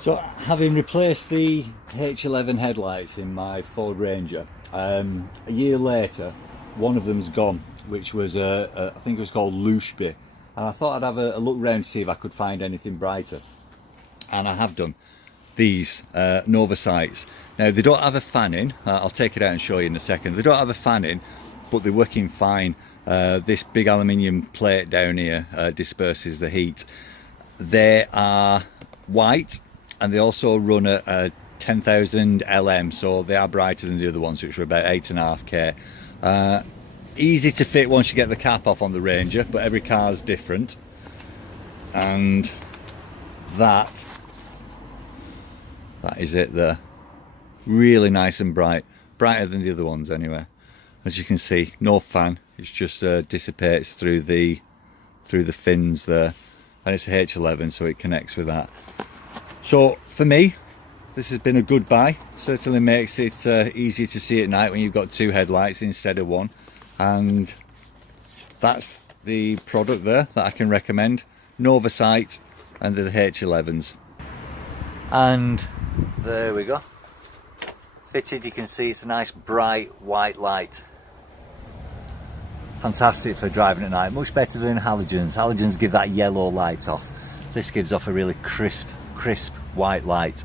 So, having replaced the H11 headlights in my Ford Ranger, a year later, one of them's gone, which was I think it was called Louche LED, and I thought I'd have a look around to see if I could find anything brighter, and I have done. These Nova sights. Now they don't have a fan in. I'll take it out and show you in a second. They don't have a fan in, but they're working fine. This big aluminium plate down here disperses the heat. They are white, and they also run at 10,000 LM, so they are brighter than the other ones, which are about 8.5K. Easy to fit once you get the cap off on the Ranger, but every car's different. And that is it there. Really nice and bright, brighter than the other ones anyway. As you can see, no fan. It just dissipates through the fins there, and it's a H11, so it connects with that. So for me, this has been a good buy. Certainly makes it easier to see at night when you've got two headlights instead of one. And that's the product there that I can recommend. Nova sight and the H11s. And there we go. Fitted, you can see it's a nice bright white light. Fantastic for driving at night. Much better than halogens. Halogens give that yellow light off. This gives off a really crisp white light.